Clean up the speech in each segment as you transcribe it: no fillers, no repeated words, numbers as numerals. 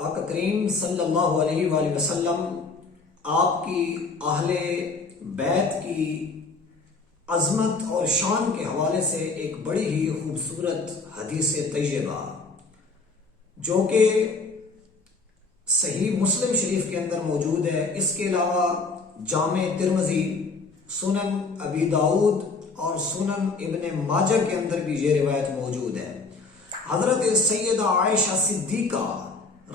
آقا کریم صلی اللہ علیہ وآلہ وسلم آپ کی اہل بیت کی عظمت اور شان کے حوالے سے ایک بڑی ہی خوبصورت حدیث طیبہ جو کہ صحیح مسلم شریف کے اندر موجود ہے، اس کے علاوہ جامع ترمذی، سنن ابی داؤد اور سنن ابن ماجہ کے اندر بھی یہ روایت موجود ہے۔ حضرت سیدہ عائشہ صدیقہ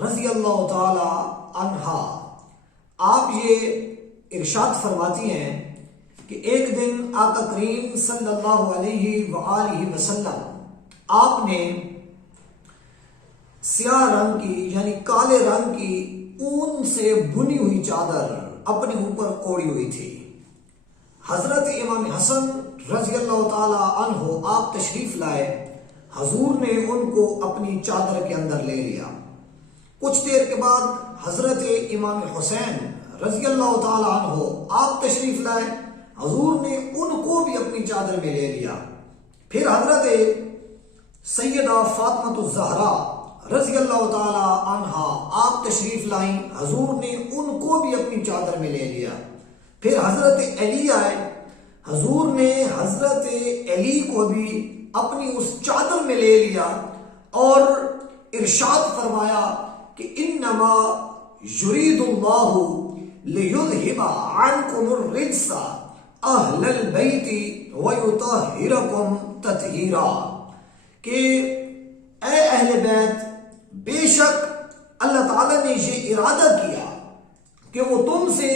رضی اللہ تعالی عنہا آپ یہ ارشاد فرماتی ہیں کہ ایک دن آقا کریم صلی اللہ علیہ وآلہ وسلم آپ نے سیاہ رنگ کی یعنی کالے رنگ کی اون سے بنی ہوئی چادر اپنے اوپر اوڑھی ہوئی تھی۔ حضرت امام حسن رضی اللہ تعالی عنہ آپ تشریف لائے، حضور نے ان کو اپنی چادر کے اندر لے لیا۔ کچھ دیر کے بعد حضرت امام حسین رضی اللہ تعالی عنہ آپ تشریف لائے، حضور نے ان کو بھی اپنی چادر میں لے لیا۔ پھر حضرت سیدہ فاطمہ الزہرا رضی اللہ تعالی عنہا آپ تشریف لائیں، حضور نے ان کو بھی اپنی چادر میں لے لیا۔ پھر حضرت علی آئے، حضور نے حضرت علی کو بھی اپنی اس چادر میں لے لیا اور ارشاد فرمایا کہ انما یرید اللہ لیذھب عنکم الرجس اہل البیت ویطہرکم تطہیرا، کہ اے اہل بیت، بے شک اللہ تعالیٰ نے یہ ارادہ کیا کہ وہ تم سے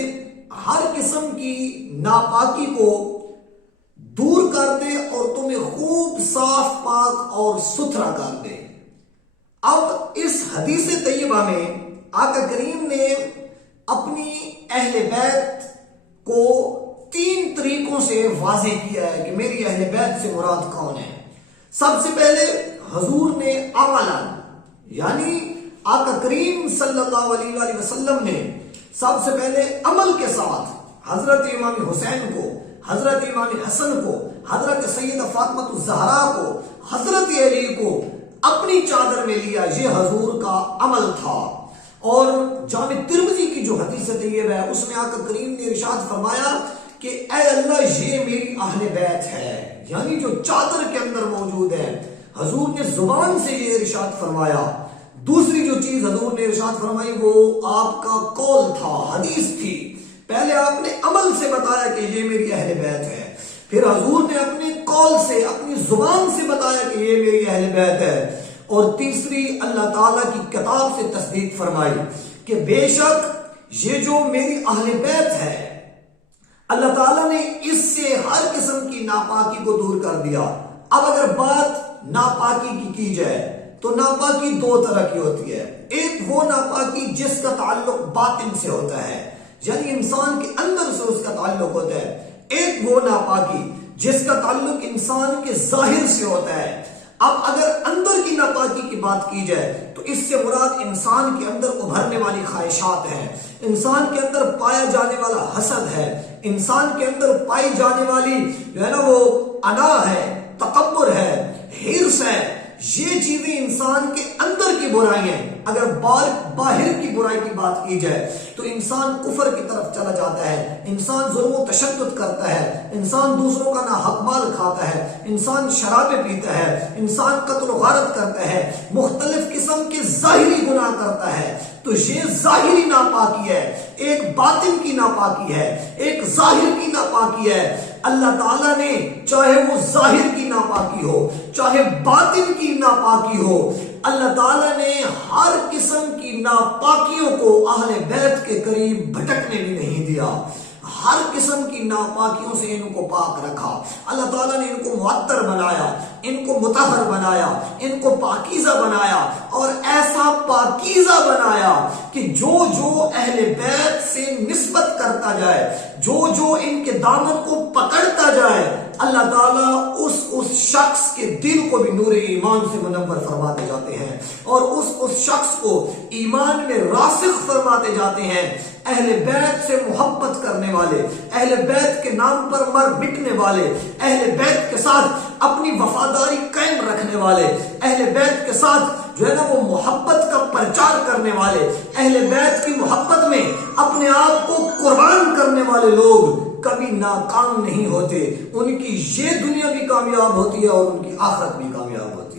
ہر قسم کی ناپاکی کو دور کر دے اور تمہیں خوب صاف پاک اور ستھرا کر دے۔ اب اس حدیث طیبہ میں آقا کریم نے اپنی اہل بیت کو 3 طریقوں سے واضح کیا ہے کہ میری اہل بیت سے مراد کون ہے۔ سب سے پہلے حضور نے عملاً یعنی آقا کریم صلی اللہ علیہ وآلہ وسلم نے سب سے پہلے عمل کے ساتھ حضرت امام حسین کو، حضرت امام حسن کو، حضرت سیدہ فاطمہ الزہرا کو، حضرت علی کو اپنی چادر میں لیا۔ یہ حضور کا عمل تھا۔ اور جامع ترمذی کی جو حدیث طیبہ ہے اس میں آقا کریم نے ارشاد فرمایا کہ اے اللہ، یہ میری اہل بیت ہے، یعنی جو چادر کے اندر موجود ہے۔ حضور نے زبان سے یہ ارشاد فرمایا۔ دوسری جو چیز حضور نے ارشاد فرمائی وہ آپ کا قول تھا، حدیث تھی۔ پہلے آپ نے عمل سے بتایا کہ یہ میری اہل بیت ہے، پھر حضور نے اپنے قول سے، اپنی زبان سے بتایا کہ یہ میری اہل بیت ہے، اور تیسری اللہ تعالیٰ کی کتاب سے تصدیق فرمائی کہ بے شک یہ جو میری اہل بیت ہے، اللہ تعالیٰ نے اس سے ہر قسم کی ناپاکی کو دور کر دیا۔ اب اگر بات ناپاکی کی جائے تو ناپاکی 2 طرح کی ہوتی ہے۔ ایک وہ ناپاکی جس کا تعلق باطن سے ہوتا ہے، یعنی انسان کے اندر سے اس کا تعلق ہوتا ہے۔ ایک وہ ناپاکی جس کا تعلق انسان کے ظاہر سے ہوتا ہے۔ اب اگر اندر کی ناپاکی کی بات کی جائے تو اس سے مراد انسان کے اندر ابھرنے والی خواہشات ہیں، انسان کے اندر پایا جانے والا حسد ہے، انسان کے اندر پائی جانے والی جو ہے نا وہ انا ہے، تکبر ہے، حرص ہے۔ یہ چیزیں انسان کے اندر کی برائی ہیں۔ اگر باہر کی برائی کی بات کی جائے تو انسان کفر کی طرف چلا جاتا ہے، انسان ظلم و تشدد کرتا ہے، انسان دوسروں کا ناحق مال کھاتا ہے، انسان شرابیں پیتا ہے، انسان قتل و غارت کرتا ہے، مختلف قسم کے ظاہری گناہ کرتا ہے۔ تو یہ ظاہری ناپاکی ہے، ایک باطن کی ناپاکی ہے، ایک ظاہر کی ناپاکی ہے۔ اللہ تعالیٰ نے چاہے وہ ظاہر کی ناپاکی ہو چاہے باطن کی ناپاکی ہو، اللہ تعالیٰ نے ہر قسم کی ناپاکیوں کو اہل بیت کے قریب بھٹکنے بھی نہیں دیا۔ ہر قسم کی ناپاکیوں سے ان کو پاک رکھا۔ اللہ تعالیٰ نے ان کو معطر بنایا، ان کو مطہر بنایا، ان کو پاکیزہ بنایا، اور ایسا پاکیزہ بنایا کہ جو اہل بیت سے نسبت کرتا جائے، جو ان کے دامن کو پکڑتا جائے، اللہ تعالیٰ اس شخص کے دل کو بھی نور ایمان سے منور فرماتے جاتے ہیں، اور اس شخص کو ایمان میں راسخ فرماتے جاتے ہیں۔ اہل بیت سے محبت کرنے والے، اہل بیت کے نام پر مر مٹنے والے، اہل بیت کے ساتھ اپنی وفاداری قائم رکھنے والے، اہل بیت کے ساتھ جو ہے نا وہ محبت کا پرچار کرنے والے، اہل بیت کی محبت میں اپنے آپ کو قربان کرنے والے لوگ کبھی ناکام نہیں ہوتے. ان کی یہ دنیا بھی کامیاب ہوتی ہے اور ان کی آخرت بھی کامیاب ہوتی ہے.